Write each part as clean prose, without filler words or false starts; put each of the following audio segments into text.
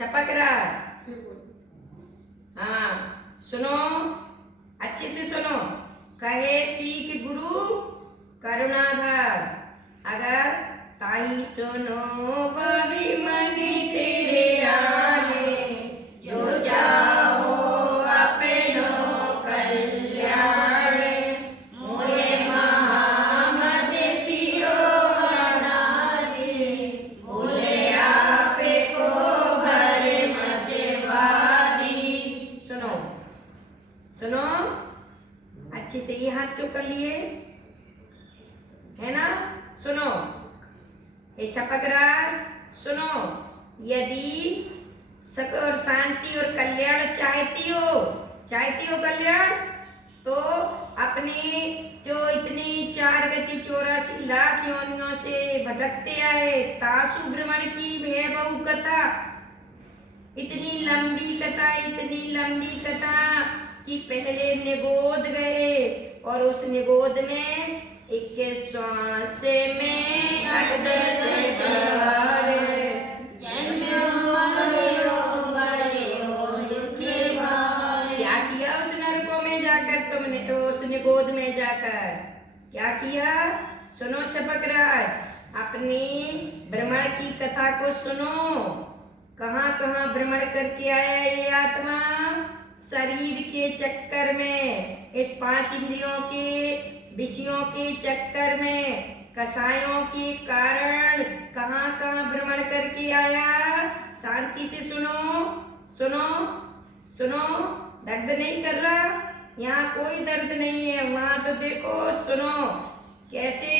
छपक राज। हाँ सुनो, अच्छे से सुनो। कहे सीख गुरु करुणाधार, अगर ताही सुनो भावी मनी तेरे आने, जो चाहो अपनो कल्याण, मोहे महामद पियो अनादि, बोले आपे को भरे मदवादी। सुनो सुनो अच्छे से, ये हाथ क्यों कर लिए है ना? सुनो हे छपक राज, सुनो, यदि सुख और शांति और कल्याण चाहती हो कल्याण, तो अपने जो इतनी 4 गति 84 लाख योनियों से भटकते आए तासु भ्रमण की भैभव कथा, इतनी लंबी कथा कि पहले निगोद गए और उस निगोद में 21 श्वास में 8-10 बार क्या किया उस नरकों में जाकर तुमने, उस निगोद में जाकर क्या किया? सुनो छपक राज, अपनी भ्रमण की कथा को सुनो। कहाँ कहाँ भ्रमण करके आया ये आत्मा? शरीर के चक्कर में, इस 5 इंद्रियों के विषयों के चक्कर में, कसायों के कारण कहाँ कहाँ भ्रमण करके आया? शांति से सुनो, दर्द नहीं कर रहा? यहाँ कोई दर्द नहीं है, वहाँ तो देखो। सुनो कैसे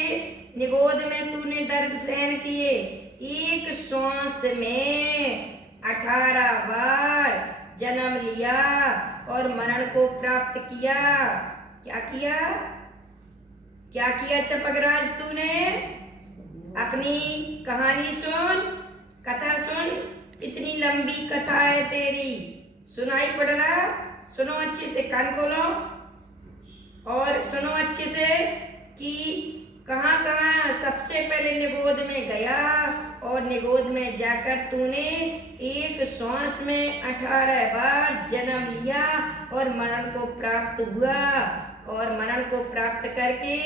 निगोद में तूने दर्द सहन किए। एक श्वास में 18 बार जन्म लिया और मरण को प्राप्त किया। क्या किया छपक राज तूने? अपनी कहानी सुन, कथा सुन, इतनी लंबी कथा है तेरी, सुनाई पड़ रहा? सुनो अच्छे से, कान खोलो और सुनो अच्छे से कि कहाँ कहाँ सबसे पहले निगोद में गया और निगोद में जाकर तूने एक श्वास में 18 बार जन्म लिया और मरण को प्राप्त हुआ। और मरण को प्राप्त करके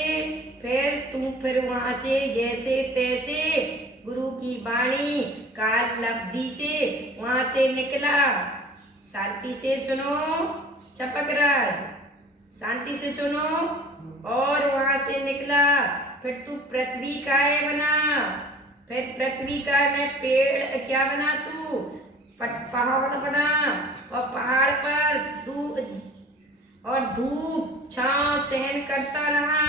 फिर वहां से जैसे तैसे गुरु की वाणी काल लब्धि से वहां से निकला। शांति से सुनो छपक राज, शांति से सुनो। और वहां से निकला, फिर तू पृथ्वी काय बना। फिर पृथ्वी काय में पेड़ क्या बना तू? पहाड़ बना और पहाड़ पर धूप छांव सहन करता रहा।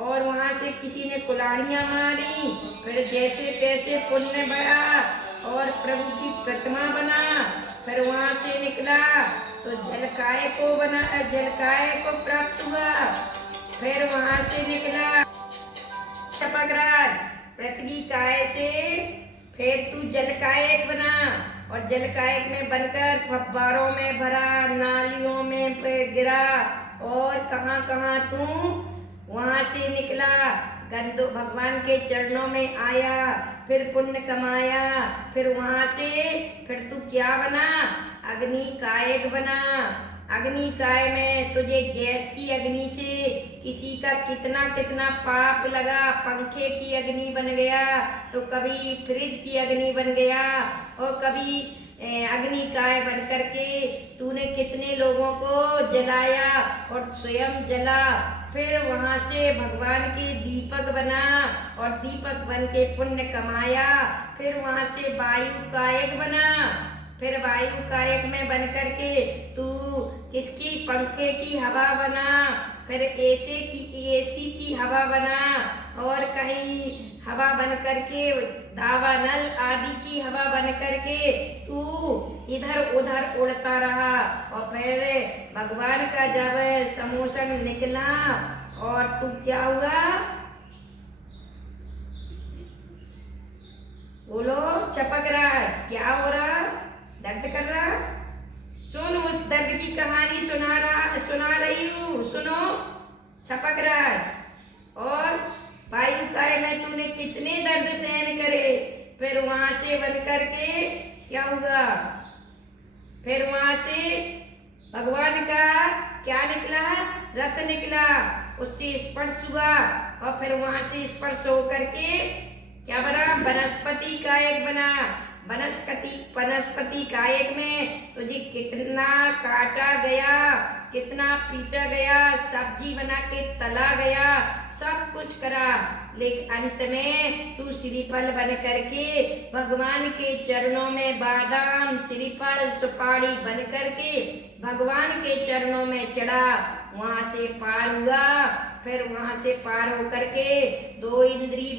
और वहां से किसी ने कुल्हाड़ियां मारी, फिर जैसे तैसे पुण्य बढ़ा और प्रभु की प्रतिमा बना। फिर वहां से निकला तो जलकाय को प्राप्त हुआ। फिर वहां से निकला छपक राज पृथ्वी काय से, फिर तू जलकायक बना और जलकायक में बनकर फव्वारों में भरा, नालियों में गिरा और कहाँ कहाँ तू वहां से निकला। गंदो भगवान के चरणों में आया, फिर पुण्य कमाया। फिर वहां से फिर तू क्या बना? अग्नि कायक बना। अग्नि काय में तुझे गैस की अग्नि से किसी का कितना कितना पाप लगा, पंखे की अग्नि बन गया, तो कभी फ्रिज की अग्नि बन गया और कभी अग्नि काय बन करके तूने कितने लोगों को जलाया और स्वयं जला। फिर वहां से भगवान के दीपक बना और दीपक बन के पुण्य कमाया। फिर वहां से वायु कायक बना। फिर वायु कायक में बन करके तू किसकी? पंखे की हवा बना। फिर एसी की हवा बना और कहीं हवा बन करके दावानल आदि की हवा बन करके तू इधर उधर उड़ता रहा। और फिर भगवान का जब समोसन निकला और तू क्या हुआ? बोलो छपक राज, क्या हो रहा? दर्द कर रहा? सुन, उस दर्द की कहानी सुना रही हूँ। सुनो छपक राज। और वायु काय में तूने कितने दर्द सहन करे, फिर वहां से बन करके क्या हुआ, फिर वहां से भगवान का क्या निकला, रथ निकला, उससे स्पर्श हुआ और फिर वहां से स्पर्श होकर के क्या बना, वनस्पति कायक बना। वनस्पति कायक में तुझे कितना काटा गया, कितना पीटा गया, सब्जी बना के तला गया, सब कुछ करा, लेकिन अंत में तू श्रीफल बन करके भगवान के चरणों में, बादाम श्रीफल सुपारी बन करके भगवान के चरणों में चढ़ा, वहां से पार हुआ। फिर वहां से पार होकर के 2 इंद्री